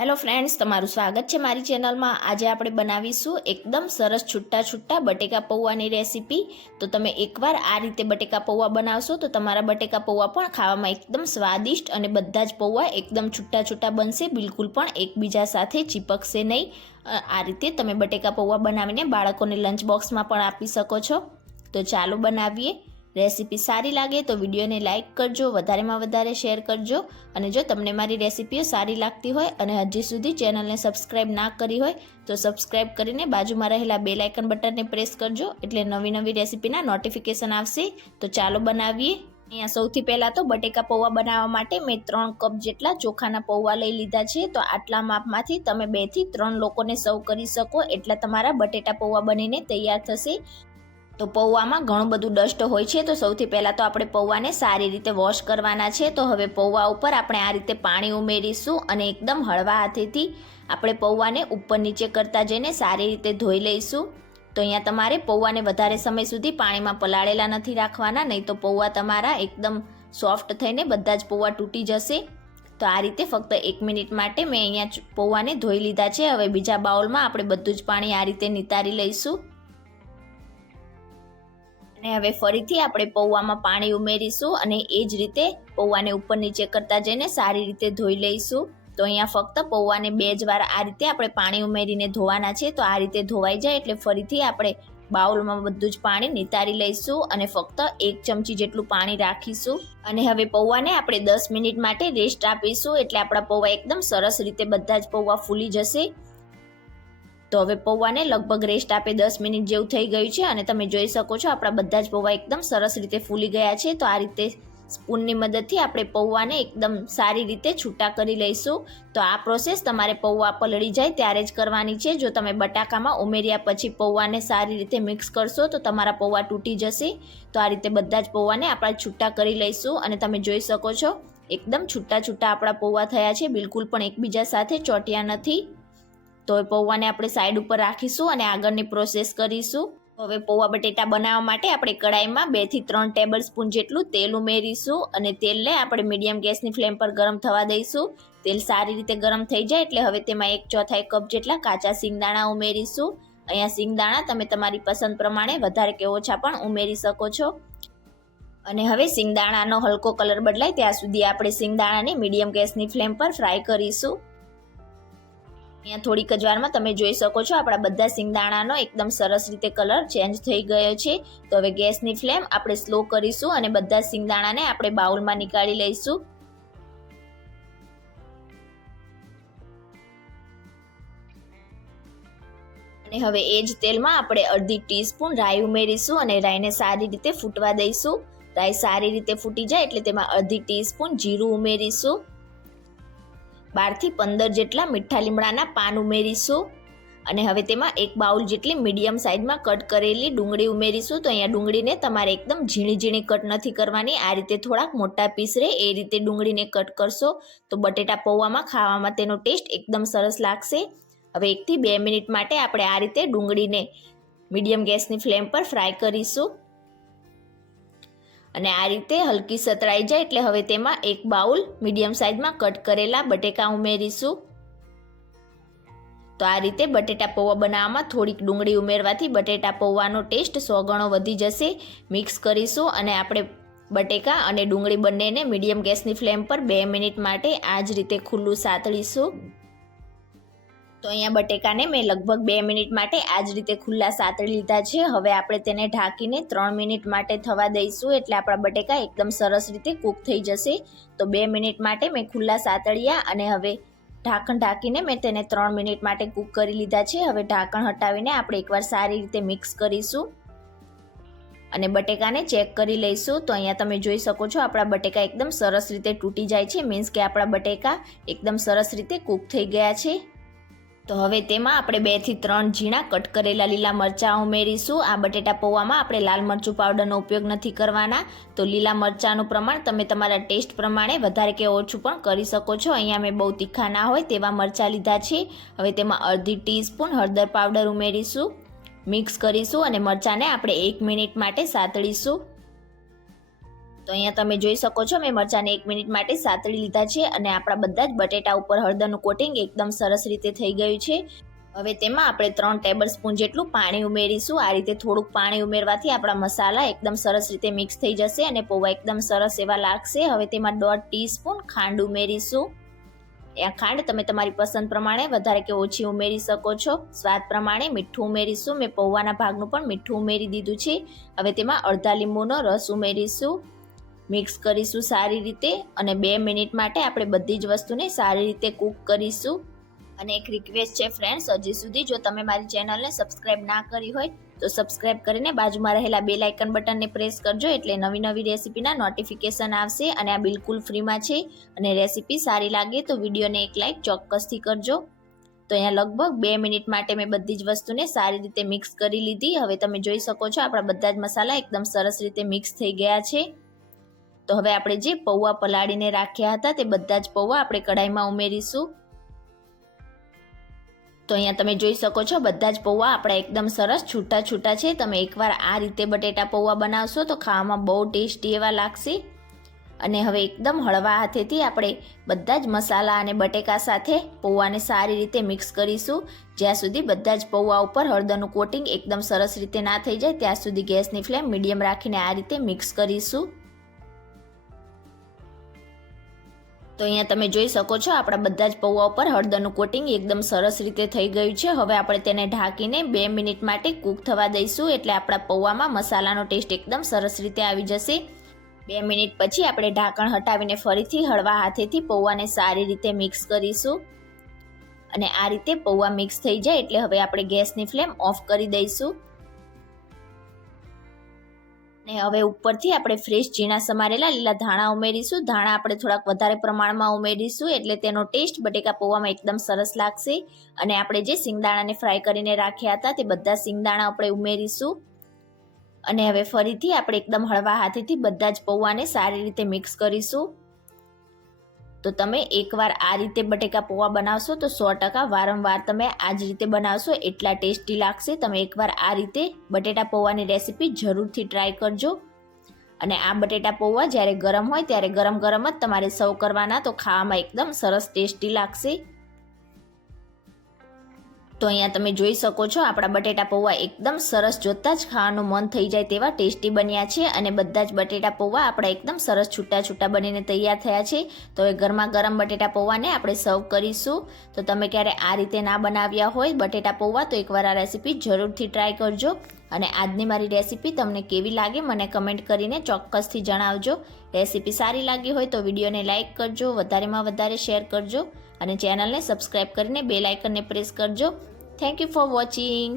Hello friends, તમારું સ્વાગત છે મારી ચેનલમાં। આજે આપણે બનાવીશું એકદમ સરસ છૂટા છૂટા બટેકા પૌવાની રેસીપી। તો તમે એકવાર આ રીતે બટેકા પૌવા બનાવશો તો તમારા બટેકા પૌવા પણ ખાવામાં એકદમ સ્વાદિષ્ટ અને બધા જ પૌવા એકદમ છૂટા છૂટા બનશે, બિલકુલ પણ એકબીજા સાથે ચીપકશે નહીં। આ રીતે તમે બટેકા પૌવા બનાવીને બાળકોને લંચ બોક્સમાં પણ આપી શકો છો। તો ચાલો બનાવીએ। રેસીપી સારી લાગે તો વિડીયોને લાઇક કરજો, વધારેમાં વધારે શેર કરજો। અને જો તમને મારી રેસીપીઓ સારી લાગતી હોય અને હજી સુધી ચેનલને સબસ્ક્રાઇબ ના કરી હોય તો સબસ્ક્રાઇબ કરીને બાજુમાં રહેલા બેલ આઇકન બટનને પ્રેસ કરજો, એટલે નવી નવી રેસીપીના નોટિફિકેશન આવશે। તો ચાલો બનાવીએ। અહીંયા સૌથી પહેલાં તો બટેકા પૌવા બનાવવા માટે મેં 3 કપ જેટલા ચોખાના પૌવા લઈ લીધા છે। તો આટલા માપમાંથી તમે 2 થી 3 લોકોને સર્વ કરી શકો એટલા તમારા બટેટા પૌવા બનીને તૈયાર થશે। તો પૌવામાં ઘણું બધું ડસ્ટ હોય છે, તો સૌથી પહેલાં તો આપણે પૌવાને સારી રીતે વોશ કરવાના છે। તો હવે પૌવા ઉપર આપણે આ રીતે પાણી ઉમેરીશું અને એકદમ હળવા હાથેથી આપણે પૌવાને ઉપર નીચે કરતા જઈને સારી રીતે ધોઈ લઈશું। તો અહીંયા તમારે પૌવાને વધારે સમય સુધી પાણીમાં પલાળેલા નથી રાખવાના, નહીં તો પૌવા તમારા એકદમ સોફ્ટ થઈને બધા જ પૌવા તૂટી જશે। તો આ રીતે ફક્ત 1 મિનિટ માટે મેં અહીંયા પૌવાને ધોઈ લીધા છે। હવે બીજા બાઉલમાં આપણે બધું જ પાણી આ રીતે નિતારી લઈશું અને હવે ફરીથી આપણે પૌવામાં પાણી ઉમેરીશું અને એ જ રીતે પૌવાને ઉપર નીચે કરતા જઈને સારી રીતે ધોઈ લઈશું। તો અહીંયા ફક્ત પૌવાને 2 જ વાર આ રીતે આપણે પાણી ઉમેરીને ધોવાના છે। તો આ રીતે ધોવાઈ જાય એટલે ફરીથી આપણે બાઉલમાં બધું જ પાણી નિતારી લઈશું અને ફક્ત 1 ચમચી જેટલું પાણી રાખીશું અને હવે પૌવાને આપણે 10 મિનિટ માટે રેસ્ટ આપીશું, એટલે આપણા પૌવા એકદમ સરસ રીતે બધા જ પૌવા ફૂલી જશે। તો હવે પૌવાને લગભગ રેસ્ટ આપે 10 મિનિટ જેવું થઈ ગયું છે અને તમે જોઈ શકો છો આપણા બધા જ પૌવા એકદમ સરસ રીતે ફૂલી ગયા છે। તો આ રીતે સ્પૂનની મદદથી આપણે પૌવાને એકદમ સારી રીતે છૂટા કરી લઈશું। તો આ પ્રોસેસ તમારે પૌવા પલળી જાય ત્યારે જ કરવાની છે। જો તમે બટાકામાં ઉમેર્યા પછી પૌવાને સારી રીતે મિક્સ કરશો તો તમારા પૌવા તૂટી જશે। તો આ રીતે બધા જ પૌવાને આપણે છૂટા કરી લઈશું અને તમે જોઈ શકો છો એકદમ છૂટા છૂટા આપણા પૌવા થયા છે, બિલકુલ પણ એકબીજા સાથે ચોંટ્યા નથી। તો પૌવાને આપણે સાઈડ ઉપર રાખીશું અને આગળની પ્રોસેસ કરીશું। હવે પૌવા બટેટા બનાવવા માટે આપણે કડાઈમાં 2 થી 3 ટેબલ સ્પૂન જેટલું તેલ ઉમેરીશું અને તેલને આપણે મીડિયમ ગેસની ફ્લેમ પર ગરમ થવા દઈશું। તેલ સારી રીતે ગરમ થઈ જાય એટલે હવે તેમાં 1/4 કપ જેટલા કાચા સિંગદાણા ઉમેરીશું। અહીંયા સિંગદાણા તમે તમારી પસંદ પ્રમાણે વધારે કે ઓછા પણ ઉમેરી શકો છો અને હવે સિંગદાણાનો હલકો કલર બદલાય ત્યાં સુધી આપણે સિંગદાણાને મીડિયમ ગેસની ફ્લેમ પર ફ્રાય કરીશું। અહીંયા થોડીક જ વારમાં તમે જોઈ શકો છો આપણા બધા સિંગદાણાનો એકદમ સરસ રીતે કલર ચેન્જ થઈ ગયો છે। તો હવે ગેસની ફ્લેમ આપણે સ્લો કરીશું અને બધા સિંગદાણાને આપણે બાઉલમાં નીકાળી લઈશું। અને હવે એ જ તેલમાં આપણે અડધી ટીસ્પૂન રાઈ ઉમેરીશું અને રાઈને સારી રીતે ફૂટવા દઈશું। રાઈ સારી રીતે ફૂટી જાય એટલે તેમાં અડધી ટીસ્પૂન જીરું ઉમેરીશું। 12 થી 15 જેટલા મીઠા લીમડાના પાન ઉમેરીશું અને હવે તેમાં 1 બાઉલ જેટલી મીડિયમ સાઇઝમાં કટ કરેલી ડુંગળી ઉમેરીશું। તો અહીંયા ડુંગળીને તમારે એકદમ ઝીણી ઝીણી કટ નથી કરવાની, આ રીતે થોડાક મોટા પીસ રહે એ રીતે ડુંગળીને કટ કરશો તો બટેટા પૌવામાં ખાવામાં તેનો ટેસ્ટ એકદમ સરસ લાગશે। હવે 1 થી 2 મિનિટ માટે આપણે આ રીતે ડુંગળીને મીડિયમ ગેસની ફ્લેમ પર ફ્રાય કરીશું અને આ રીતે હલકી સતળાઈ જાય એટલે હવે તેમાં 1 બાઉલ મીડિયમ સાઇઝમાં કટ કરેલા બટેકા ઉમેરીશું। તો આ રીતે બટેટા પૌવા બનાવવામાં થોડીક ડુંગળી ઉમેરવાથી બટેટા પૌવાનો ટેસ્ટ 100 ગણો વધી જશે। મિક્સ કરીશું અને આપણે બટેકા અને ડુંગળી બંનેને મીડિયમ ગેસની ફ્લેમ પર 2 મિનિટ માટે આ જ રીતે ખુલ્લું સાતળીશું। તો અહીંયા બટેકાને મેં લગભગ 2 મિનિટ માટે આ જ રીતે ખુલ્લા સાતળી લીધા છે। હવે આપણે તેને ઢાંકીને 3 મિનિટ માટે થવા દઈશું, એટલે આપણા બટેકા એકદમ સરસ રીતે કૂક થઈ જશે। તો 2 મિનિટ માટે મેં ખુલ્લા સાતળ્યા અને હવે ઢાંકણ ઢાંકીને મેં તેને 3 મિનિટ માટે કૂક કરી લીધા છે। હવે ઢાંકણ હટાવીને આપણે એકવાર સારી રીતે મિક્સ કરીશું અને બટેકાને ચેક કરી લઈશું। તો અહીંયા તમે જોઈ શકો છો આપણા બટેકા એકદમ સરસ રીતે તૂટી જાય છે, મીન્સ કે આપણા બટેકા એકદમ સરસ રીતે કૂક થઈ ગયા છે। તો હવે તેમાં આપણે 2 થી 3 ઝીણા કટ કરેલા લીલા મરચાં ઉમેરીશું। આ બટેટા પૌવામાં આપણે લાલ મરચું પાવડરનો ઉપયોગ નથી કરવાના, તો લીલા મરચાંનું પ્રમાણ તમે તમારા ટેસ્ટ પ્રમાણે વધારે કે ઓછું પણ કરી શકો છો। અહીંયા મેં બહુ તીખા ના હોય તેવા મરચાં લીધા છે। હવે તેમાં અડધી ટીસ્પૂન હળદર પાવડર ઉમેરીશું, મિક્સ કરીશું અને મરચાંને આપણે 1 મિનિટ માટે સાતળીશું। તો તો અહીંયા તમે જોઈ શકો છો મેં મરચાંને 1 મિનિટ માટે સાતળી લીધા છે અને આપણા બધા જ બટેટા ઉપર હળદરનું કોટિંગ એકદમ સરસ રીતે થઈ ગયું છે. હવે તેમાં આપણે 3 ટેબલ સ્પૂન જેટલું પાણી ઉમેરીશું. આ રીતે થોડુંક પાણી ઉમેરવાથી આપણા મસાલા એકદમ સરસ રીતે મિક્સ થઈ જશે અને પૌવા એકદમ સરસ એવા લાગશે. હવે તેમાં 1/2 ટીસ્પૂન ખાંડ ઉમેરીશું. આ ખાંડ તમે તમારી પસંદ પ્રમાણે વધારે કે ઓછી ઉમેરી શકો છો. સ્વાદ પ્રમાણે મીઠું ઉમેરીશું. મેં પૌવાના ભાગનું પણ મીઠું ઉમેરી દીધું છે. હવે તેમાં અડધા લીંબુનો રસ ઉમેરીશું. મિક્સ કરીશું સારી રીતે અને 2 મિનિટ માટે આપણે બધી જ વસ્તુને સારી રીતે કૂક કરીશું. અને એક રિક્વેસ્ટ છે ફ્રેન્ડ્સ, હજી સુધી જો તમે મારી ચેનલને સબસ્ક્રાઇબ ના કરી હોય તો સબસ્ક્રાઇબ કરીને બાજુમાં રહેલા બેલ આઇકન બટનને પ્રેસ કરજો, એટલે નવી નવી રેસીપીના નોટિફિકેશન આવશે. અને આ બિલકુલ ફ્રીમાં છે અને રેસીપી સારી લાગે તો વિડીયોને એક લાઇક ચોક્કસથી કરજો. તો અહીંયા લગભગ 2 મિનિટ માટે મેં બધી જ વસ્તુને સારી રીતે મિક્સ કરી લીધી. હવે તમે જોઈ શકો છો આપણા બધા જ મસાલા એકદમ સરસ રીતે મિક્સ થઈ ગયા છે. તો હવે આપણે જે પૌવા પલાળીને રાખ્યા હતા તે બધા જ પૌવા આપણે કઢાઈમાં ઉમેરીશું. તો અહીંયા તમે જોઈ શકો છો બધા જ પૌવા આપણા એકદમ સરસ છૂટા છૂટા છે. તમે એકવાર આ રીતે બટેટા પૌવા બનાવશો તો ખાવામાં બહુ ટેસ્ટી એવા લાગશે. અને હવે એકદમ હળવા હાથેથી આપણે બધા જ મસાલા અને બટેકા સાથે પૌવાને સારી રીતે મિક્સ કરીશું. જ્યાં સુધી બધા જ પૌવા ઉપર હળદરનું કોટિંગ એકદમ સરસ રીતે ના થઈ જાય ત્યાં સુધી ગેસની ફ્લેમ મીડિયમ રાખીને આ રીતે મિક્સ કરીશું. તો અહીંયા તમે જોઈ શકો છો આપણા બધા જ પૌવા ઉપર હળદરનું કોટિંગ એકદમ સરસ રીતે થઈ ગયું છે. હવે આપણે તેને ઢાંકીને 2 મિનિટ માટે કૂક થવા દઈશું, એટલે આપણા પૌવામાં મસાલાનો ટેસ્ટ એકદમ સરસ રીતે આવી જશે. 2 મિનિટ પછી આપણે ઢાંકણ હટાવીને ફરીથી હળવા હાથેથી પૌવાને સારી રીતે મિક્સ કરીશું. અને આ રીતે પૌવા મિક્સ થઈ જાય એટલે હવે આપણે ગેસની ફ્લેમ ઓફ કરી દઈશું. અને હવે ઉપરથી આપણે ફ્રેશ ઝીણા સમારેલા લીલા ધાણા ઉમેરીશું. ધાણા આપણે થોડાક વધારે પ્રમાણમાં ઉમેરીશું એટલે તેનો ટેસ્ટ બટેકા પૌવામાં એકદમ સરસ લાગશે. અને આપણે જે સિંગદાણાને ફ્રાય કરીને રાખ્યા હતા તે બધા સિંગદાણા આપણે ઉમેરીશું. અને હવે ફરીથી આપણે એકદમ હળવા હાથેથી બધા જ પૌવાને સારી રીતે મિક્સ કરીશું. તો તમે એકવાર આ રીતે બટેકા પૌવા બનાવશો તો 100% વારંવાર તમે આ જ રીતે બનાવશો એટલા ટેસ્ટી લાગશે. તમે એકવાર આ રીતે બટેટા પૌવાની રેસીપી જરૂરથી ટ્રાય કરજો. અને આ બટેટા પૌવા જ્યારે ગરમ હોય ત્યારે ગરમ ગરમ જ તમારે સર્વ કરવાના, તો ખાવામાં એકદમ સરસ ટેસ્ટી લાગશે. તો અહીંયા તમે જોઈ શકો છો આપણા બટેટા પૌવા એકદમ સરસ, જોતાં જ ખાવાનું મન થઈ જાય તેવા ટેસ્ટી બન્યા છે. અને બધા જ બટેટા પૌવા આપણા એકદમ સરસ છૂટા છૂટા બનીને તૈયાર થયા છે. તો હવે ગરમા ગરમ બટેટા પૌવાને આપણે સર્વ કરીશું. તો તમે ક્યારે આ રીતે ના બનાવ્યા હોય બટેટા પૌવા તો એકવાર આ રેસીપી જરૂરથી ટ્રાય કરજો. અને આજની મારી રેસીપી તમને કેવી લાગે મને કમેન્ટ કરીને ચોક્કસથી જણાવજો. રેસીપી સારી લાગી હોય તો વિડીયોને લાઇક કરજો, વધારેમાં વધારે શેર કરજો અને ચેનલને સબસ્ક્રાઈબ કરીને બેલ આઇકનને પ્રેસ કરજો. Thank you for watching.